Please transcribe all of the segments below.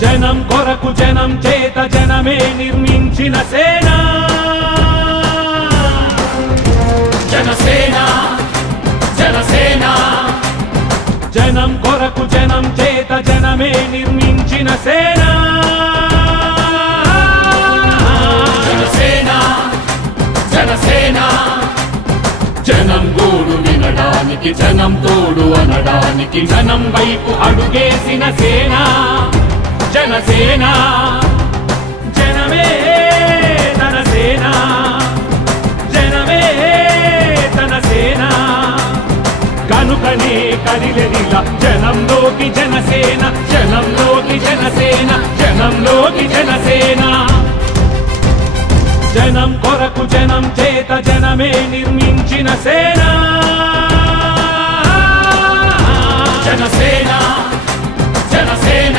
జనం కొరకు జనం చేత జనమే నిర్మించిన సేన జనసేన జనసేన జనం కొరకు జనం చేత జనమే నిర్మించిన సేన జనసేన జనసేన జనం గోడు వినడానికి జనం తోడు అనడానికి జనం వైపు అడుగేసిన సేన జనసేన జనమే తన సేన జనమే తన సేన కనుకనే కదిలెదిలా జనంలోకి జనసేన జనంలోకి జనసేన జనంలోకి జనసేన జనం కొరకు జనం చేత జనమే నిర్మించిన సేన జనసేన జనసేన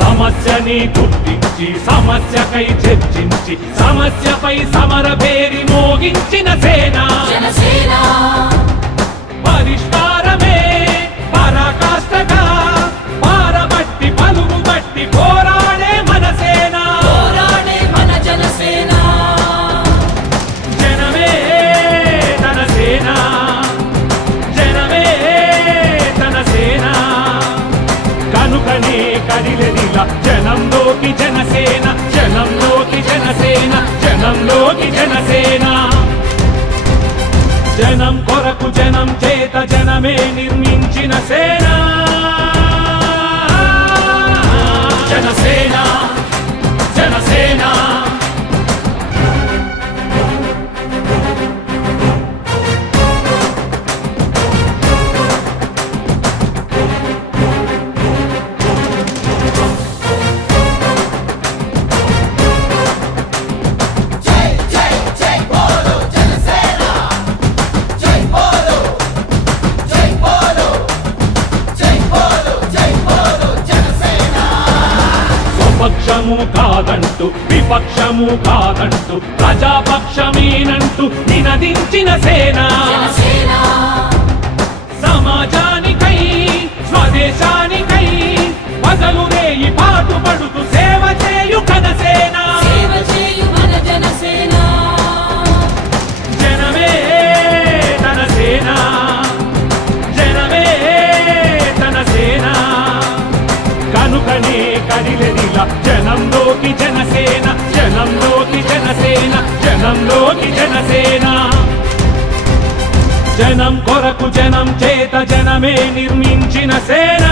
సమస్యని గుర్తించి సమస్యకై చర్చించి సమస్యపై సమర పేరి మోగించిన సేన జనసేన పరిష్కారమే పరాకాష్ఠగా పారబట్టి పలుగు బట్టి పోరాడే మన సేన పోరాడే మన జనసేన జనమే తన సేన జనమే తన సేన కనుకనే కదిలెదిలా జనంలోకి జనసేన జనంలోకి జనసేన జనంలోకి జనసేన జనం కొరకు జనం చేత జనమే నిర్మించిన సేన జనసేన జనసేన స్వపక్షము కాదంటూ విపక్షము కాదంటూ ప్రజాపక్షమేనంటూ నినదించిన సేన జనసేన సమాజానికై స్వదేశానికై పగలు రేయి పాటుపడుతూ సేవ చేయు కనసేన సేవ చేయు మన జనసేన జనమే తన సేన జనమే తన సేన కనుకనే కదిలెదిలా జనంలోకి జనసేన జనంలోకి జనసేన జనంలోకి జనసేన జనం కొరకు జనం చేత జనమే నిర్మించిన సేన